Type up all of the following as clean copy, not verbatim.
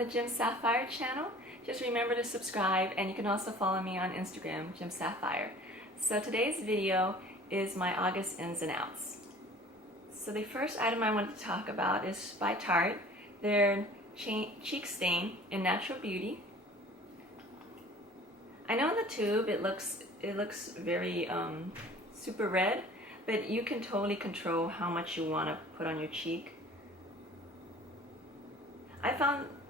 the Gem Sapphire channel. Just remember to subscribe, and you can also follow me on Instagram, Gem Sapphire. So today's video is my August ins and outs. So the first item I wanted to talk about is by Tarte, their cheek stain in Natural Beauty. I know in the tube it looks very super red, but you can totally control how much you want to put on your cheek. I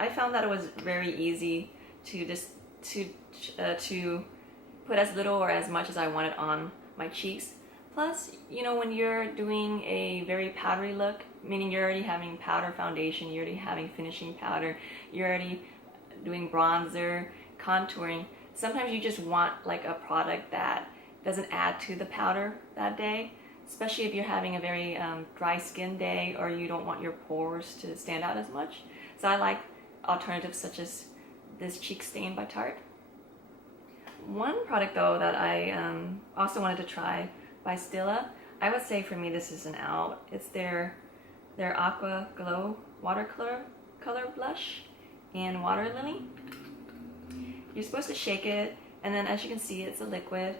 found that it was very easy to put as little or as much as I wanted on my cheeks. Plus, you know, when you're doing a very powdery look, meaning you're already having powder foundation, you're already having finishing powder, you're already doing bronzer, contouring, sometimes you just want like a product that doesn't add to the powder that day, especially if you're having a very dry skin day or you don't want your pores to stand out as much. So I like alternatives such as this cheek stain by Tarte. One product though that I also wanted to try by Stila, I would say for me this is an out. It's their Aqua Glow watercolor blush in Water Lily. You're supposed to shake it, and then as you can see, it's a liquid.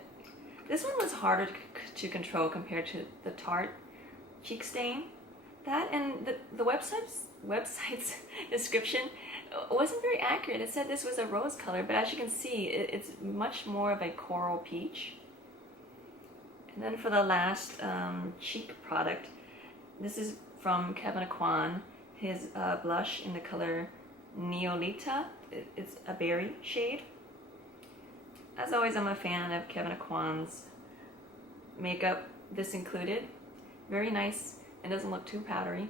This one was harder to control compared to the Tarte cheek stain. That and the website's description wasn't very accurate. It said this was a rose color, but as you can see, it's much more of a coral peach. And then for the last cheek product, this is from Kevyn Aucoin, his blush in the color Neolita. It's a berry shade. As always, I'm a fan of Kevyn Aucoin's makeup, this included. Very nice and doesn't look too powdery.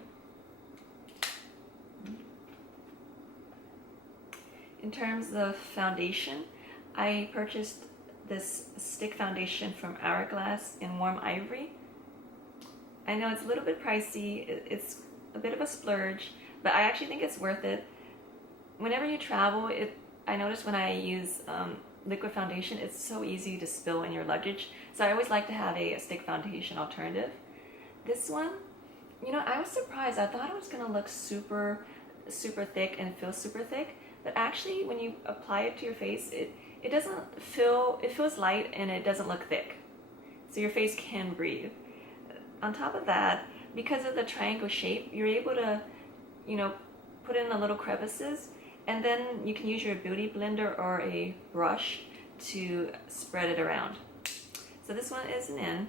In terms of foundation, I purchased this stick foundation from Hourglass in Warm Ivory. I know it's a little bit pricey, it's a bit of a splurge, but I actually think it's worth it. Whenever you travel, I notice when I use liquid foundation, it's so easy to spill in your luggage. So I always like to have a stick foundation alternative. This one, you know, I was surprised. I thought it was going to look super thick and feel super thick, but actually when you apply it to your face, it doesn't feel, it feels light and it doesn't look thick. So your face can breathe. On top of that, because of the triangle shape, you're able to, you know, put in the little crevices, and then you can use your beauty blender or a brush to spread it around. So this one is an in.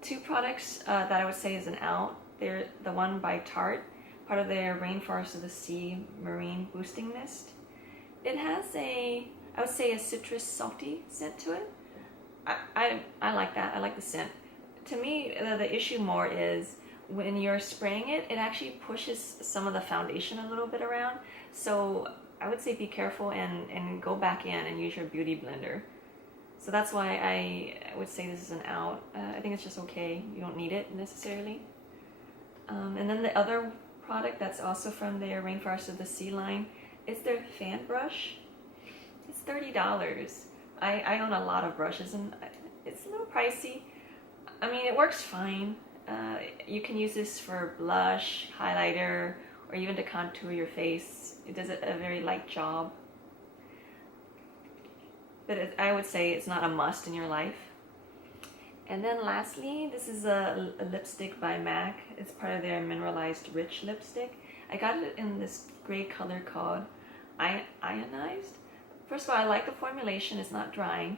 Two products that I would say is an out. They're the one by Tarte, part of their Rainforest of the Sea Marine Boosting Mist. It has I would say a citrus salty scent to it. I like that. I like the scent. To me, the issue more is when you're spraying it, it actually pushes some of the foundation a little bit around. So I would say be careful and go back in and use your beauty blender. So that's why I would say this is an out. I think it's just okay. You don't need it necessarily. And then the other product that's also from their Rainforest of the Sea line, it's their fan brush. It's $30. I own a lot of brushes and it's a little pricey. I mean, it works fine. You can use this for blush, highlighter, or even to contour your face. It does a very light job. But I would say it's not a must in your life. And then lastly, this is a lipstick by MAC. It's part of their Mineralized Rich lipstick. I got it in this gray color called Ionized. First of all, I like the formulation. It's not drying.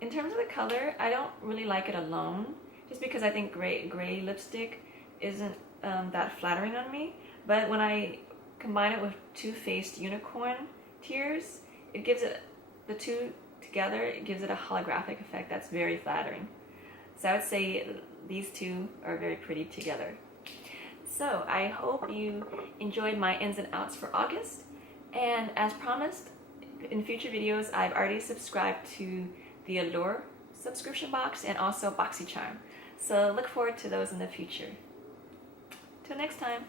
In terms of the color, I don't really like it alone, just because I think gray lipstick isn't that flattering on me. But when I combine it with Too Faced Unicorn Tears, it gives it, the two together, it gives it a holographic effect that's very flattering. So I would say these two are very pretty together. So I hope you enjoyed my ins and outs for August. And as promised, in future videos, I've already subscribed to the Allure subscription box and also BoxyCharm. So look forward to those in the future. Till next time.